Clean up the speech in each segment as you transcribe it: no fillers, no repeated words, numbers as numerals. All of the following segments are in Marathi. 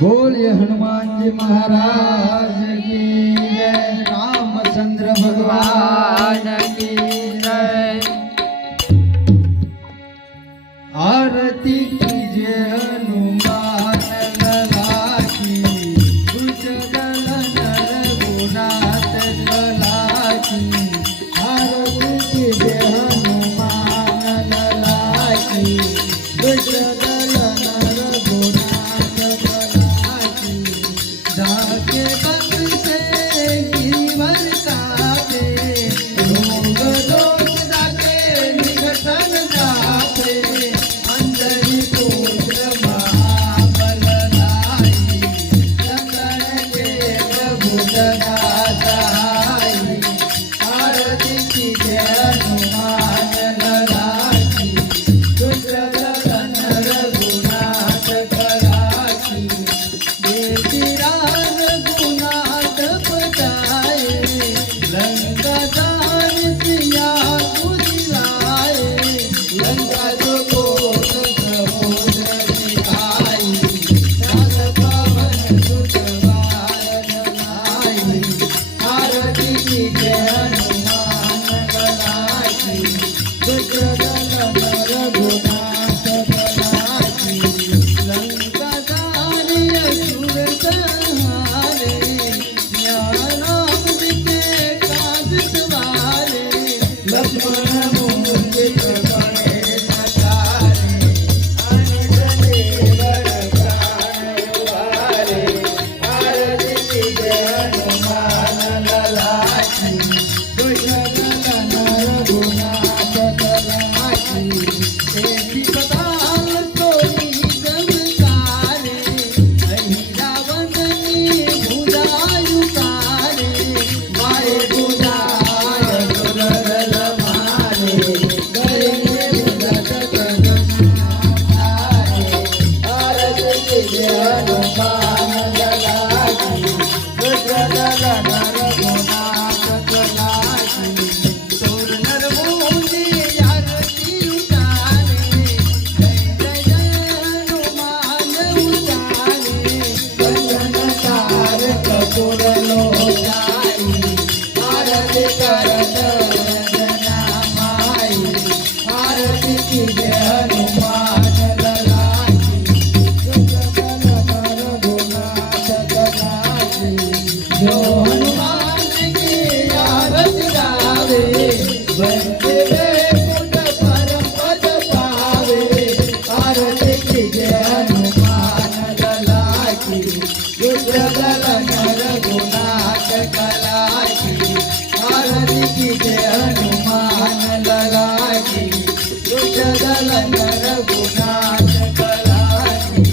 बोलिए हनुमान जी महाराज की जय। रामचंद्र भगवान की जय। आरती कीजिए हनुमान लला की, कुशल नर गुणात कला की। आरती कीजिए हनुमान लला की, कुशल नर गुणात कला की। जाके बंद से गिरवर काटे, रोग दोष जाके निघटन जाते। अंजनी पुत्र महाबल राई, शंकर के प्रभु सदा सहाई। आरती कीजिए हनुमान लला की, कुशल नर गुणात कला की। देवी राज गुणात पटाए, लंका दान सिया कुशलाए। लंका जो कोट समुद्र दिखाई, राज पवन सुत बारन आई। आरती कीजिए हनुमान लला की, कुशल नर गुणात कला की। लंका दान असुर संहारे, राम जी के काज सवारे। लक्ष्मण मूर्छित पड़े नकारे, अनिल देवर प्राण उबारे। आरती कीजिए हनुमान लला की, कुशल नर गुणात कला की। देवी पताल तोरी चमकारे, अहिरा वंदनी भुजायु तारे। मारे भुजाय सुरगल मारे, गए भुजत कदम तारे। आरती कीजिए हनुमान लला की, कुशल नर गुणात कला की। सुर नर मुनि आरती उतारे, जय जय हनुमान उचारे। कंचन तार कपूर लोचाई, आरती करत रंजना माई। आरती कीजिए हनुमान लला की, कुशल नर गुणात कला की। जो हनुमान की आरती गावे, बंदे बैकुंठ परम पद पावे। आरती कीजिए हनुमान लला की, कुशल नर गुणात कला की। आरती कीजिए हनुमान लला की, कुशल नर गुणात कला की।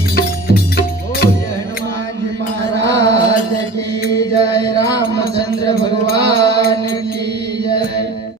बोलिए हनुमान जी महाराज की जय। रामचंद्र भगवान की